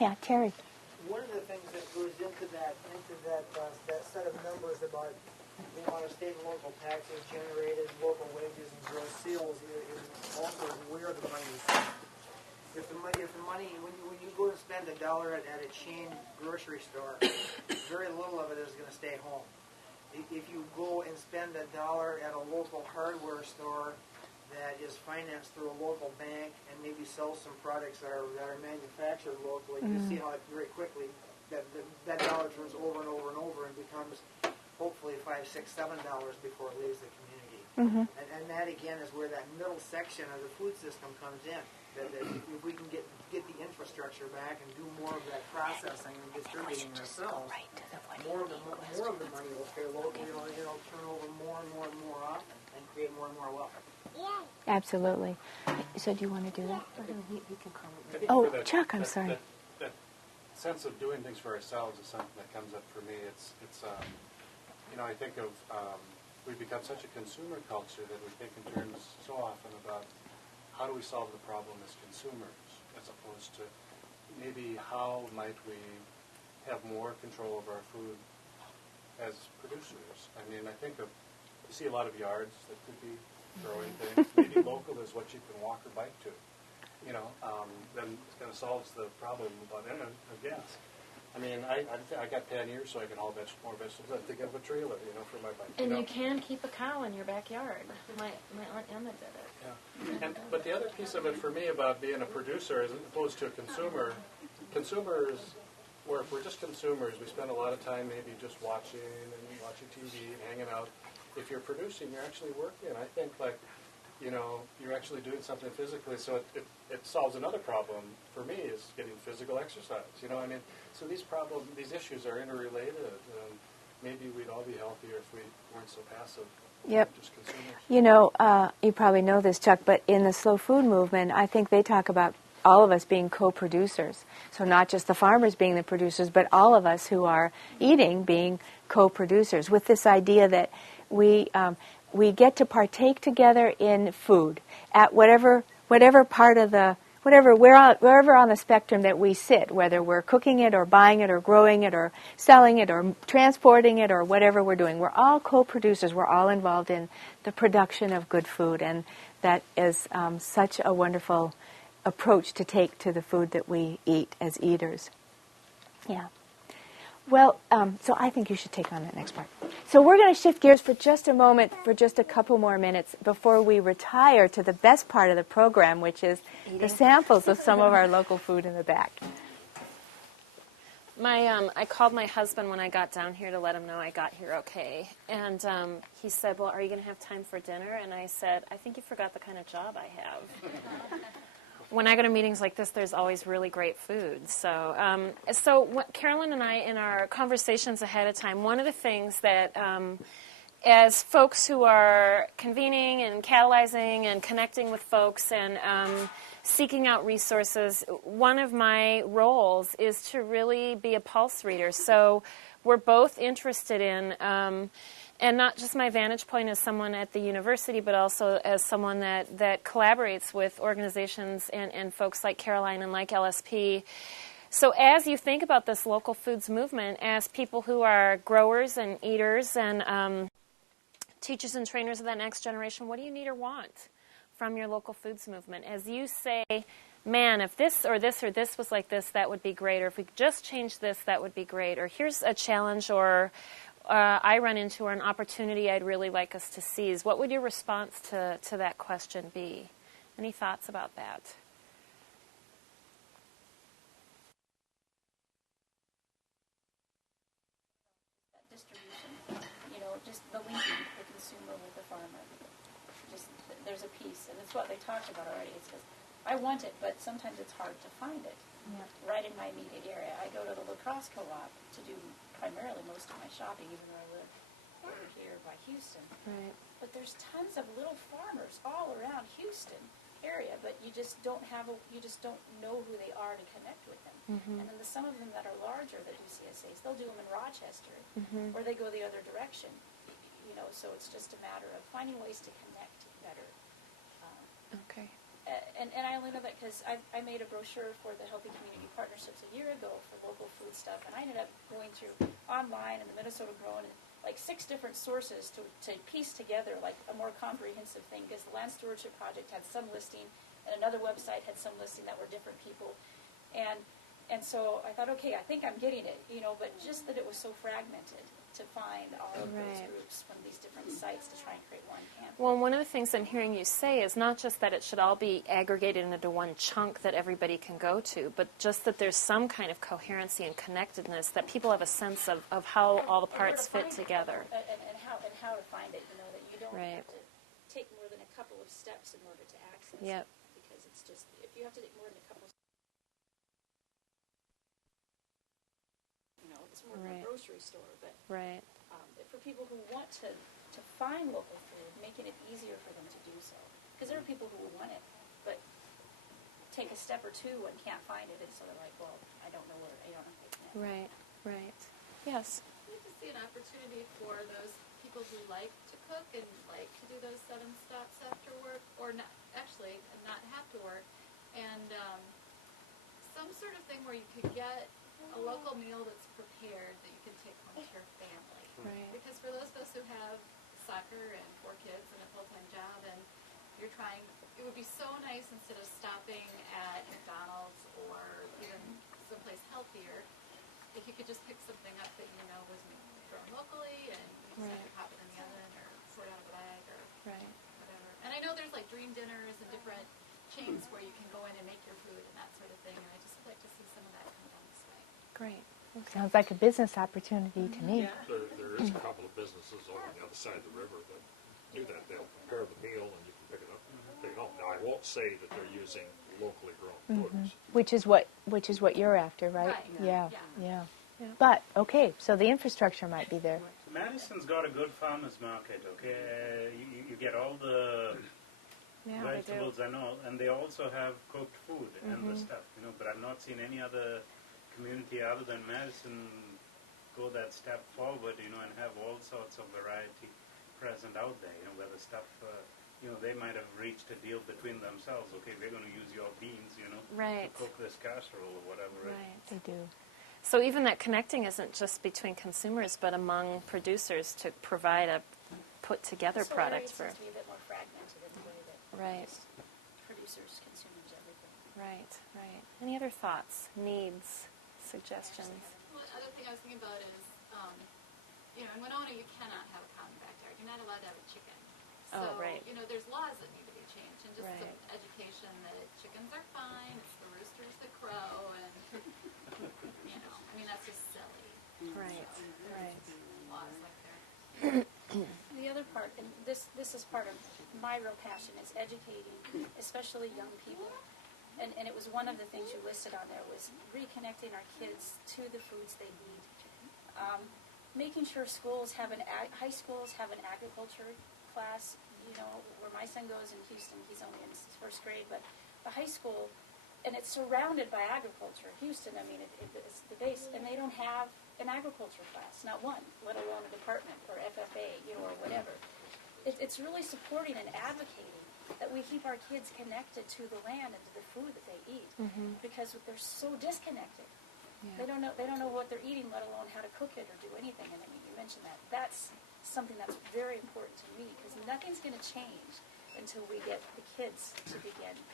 Yeah, Terry. One of the things that goes into that set of numbers about the amount of state and local taxes generated, local wages, and gross sales is also where the money is spent. If the money, when you go to spend $1 at a chain grocery store, very little of it is going to stay home. If you go and spend $1 at a local hardware store that is financed through a local bank and maybe sells some products that are manufactured locally, you see how it very quickly that dollar turns over and over and over and becomes hopefully $5, $6, $7 before it leaves the community. And that again is where that middle section of the food system comes in. That if we can get the infrastructure back and do more of that processing and distributing ourselves, more of the money will stay local. It'll turn over more and more and more often and create more and more wealth. Absolutely. So do you want to do that? He can comment. Oh, Chuck, I'm sorry. That sense of doing things for ourselves is something that comes up for me. It's I think of we've become such a consumer culture that we think in terms so often about how do we solve the problem as consumers, as opposed to maybe how might we have more control over our food as producers. I mean, I think you see a lot of yards that could be growing things. Maybe local is what you can walk or bike to. Then it kind of solves the problem about gas. I mean, I got panniers so I can haul more vegetables. I'm thinking of a trailer, for my bike. And you can keep a cow in your backyard. My Aunt Emma did it. Yeah. But the other piece of it for me about being a producer as opposed to a consumer, consumers, or if we're just consumers, we spend a lot of time maybe just watching TV and hanging out. If you're producing, you're actually working. I think you're actually doing something physically. So it solves another problem for me is getting physical exercise. So these issues are interrelated. Maybe we'd all be healthier if we weren't so passive. Yep. Just consumers. You probably know this, Chuck, but in the slow food movement, I think they talk about all of us being co-producers. So not just the farmers being the producers, but all of us who are eating being co-producers, with this idea that we get to partake together in food at whatever part of wherever on the spectrum that we sit, whether we're cooking it or buying it or growing it or selling it or transporting it or whatever we're doing. We're all co-producers. We're all involved in the production of good food, and that is such a wonderful approach to take to the food that we eat as eaters. Yeah. Well, so I think you should take on that next part. So we're going to shift gears for just a moment, for just a couple more minutes, before we retire to the best part of the program, which is the samples of some of our local food in the back. I called my husband when I got down here to let him know I got here okay. And he said, well, are you going to have time for dinner? And I said, I think you forgot the kind of job I have. When I go to meetings like this, there's always really great food. So Carolyn and I, in our conversations ahead of time, one of the things that as folks who are convening and catalyzing and connecting with folks and seeking out resources, one of my roles is to really be a pulse reader. So we're both interested in, and not just my vantage point as someone at the university, but also as someone that collaborates with organizations and folks like Caroline and like LSP. So as you think about this local foods movement, as people who are growers and eaters and teachers and trainers of that next generation, what do you need or want from your local foods movement? As you say, man, if this or this or this was like this, that would be great. Or if we could just change this, that would be great. Or here's a challenge or I run into or an opportunity I'd really like us to seize. What would your response to that question be? Any thoughts about that? Distribution, just the linking the consumer with the farmer. Just there's a piece, and it's what they talked about already. It says, I want it, but sometimes it's hard to find it. Yeah. Right in my immediate area. I go to the LaCrescent Co-op to do primarily most of my shopping, even though I live over here by Houston. Right. But there's tons of little farmers all around Houston area, but you just don't know who they are to connect with them. Mm-hmm. And then some of them that are larger that do CSAs, they'll do them in Rochester, or they go the other direction. So it's just a matter of finding ways to connect better. Okay. And I only know that because I made a brochure for the Healthy Community Partnerships a year ago for local food stuff, and I ended up going through online and the Minnesota Grown and like 6 different sources to piece together like a more comprehensive thing, because the Land Stewardship Project had some listing and another website had some listing that were different people. And so I thought, okay, I think I'm getting it, but just that it was so fragmented to find all of those groups from these different sites to try and create one campaign. Well, one of the things I'm hearing you say is not just that it should all be aggregated into one chunk that everybody can go to, but just that there's some kind of coherency and connectedness, that people have a sense of how all the parts fit together. And how to find it, that you don't Right. have to take more than a couple of steps in order to access Yep. it. Because it's just, if you have to take more than a couple of steps, it's more than a grocery store, but Right. for people who want to find local food, making it easier for them to do so. Because there are people who will want it, but take a step or two and can't find it, and so they're like, well, I don't know where, I don't know if they can. Right. Right. Yes. I like to see an opportunity for those people who like to cook and like to do those 7 stops after work, or not actually not have to work, and some sort of thing where you could get a local meal that's prepared that you can take home to your family. Right. Because for those of us who have soccer and 4 kids and a full-time job, and you're trying, it would be so nice instead of stopping at McDonald's or even someplace healthier, if you could just pick something up that was grown locally, and you just have to pop it in the oven or pour it out of a bag or whatever. And I know there's like dream dinners and different chains where you can go in and make your food and that sort of thing, and I just would like to see some of that come down this way. Great. Sounds like a business opportunity to me. There is a couple of businesses over on the other side of the river that do that. They'll prepare the meal and you can pick it up and take it home. Now, I won't say that they're using locally grown foods. Which is what you're after, right? Right. Yeah. But okay, so the infrastructure might be there. Madison's got a good farmers market, okay? You get all the vegetables and they also have cooked food and the stuff, but I've not seen any other community other than Madison go that step forward, and have all sorts of variety present out there, where the stuff, they might have reached a deal between themselves, okay, we're going to use your beans, Right. to cook this casserole or whatever. Right. They do. So even that connecting isn't just between consumers, but among producers to provide a put-together product So for. seems to be a bit more fragmented in the way that Right. producers, consumers, everything. Right. Right. Any other thoughts, needs, suggestions? Well, the other thing I was thinking about is, in Winona you cannot have a common backyard. You're not allowed to have a chicken. So, Oh, right. There's laws that need to be changed, and just Right. some education that chickens are fine, it's the roosters that crow, and, that's just silly. Right. Right. Laws like that. The other part, and this is part of my real passion, is educating, especially young people. And it was one of the things you listed on there was reconnecting our kids to the foods they eat. Making sure high schools have an agriculture class. Where my son goes in Houston, he's only in his 1st grade, but the high school, and it's surrounded by agriculture. Houston, it's the base, and they don't have an agriculture class, not one, let alone a department or FFA, or whatever. It's really supporting and advocating that we keep our kids connected to the land and to the food that they eat, because they're so disconnected. Yeah. They don't know what they're eating, let alone how to cook it or do anything. And you mentioned that. That's something that's very important to me, because nothing's going to change until we get the kids to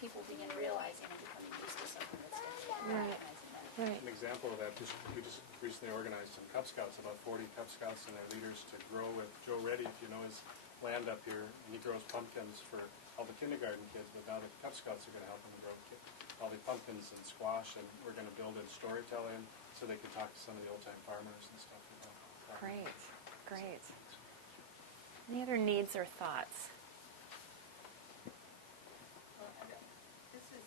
people begin realizing and becoming used to something that's different. Right. Recognizing that. Right. An example of that, we just recently organized some Cub Scouts, about 40 Cub Scouts and their leaders, to grow with Joe Reddy, if you know his land up here. And he grows pumpkins for all the kindergarten kids, but now the Cub Scouts are going to help him grow all the pumpkins and squash, and we're going to build in storytelling so they can talk to some of the old-time farmers and stuff. Great. Great. Any other needs or thoughts? Well, this is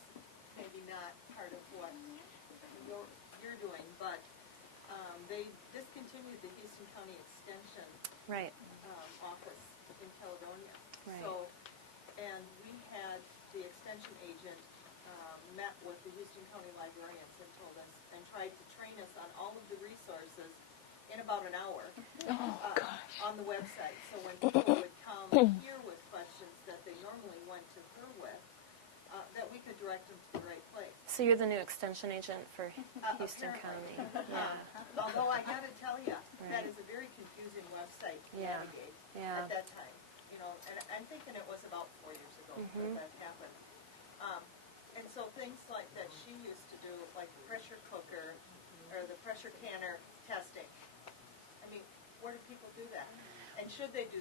maybe not part of what you're doing, but they discontinued the Houston County Extension Right. office in Caledonia. Right. So, and we had the extension agent met with the Houston County librarians and told us and tried to train us on all of the resources in about an hour on the website. So when people would come here with questions that they normally went to her with, that we could direct them to the right place. So you're the new extension agent for Houston Apparently. County. Yeah. Although I got to tell you, that is a very confusing website to Yeah. navigate Yeah. at that time. You know, and I'm thinking it was about 4 years ago that that happened. And so things like that she used to do, like the pressure cooker or the pressure canner testing. I mean, where do people do that? And should they do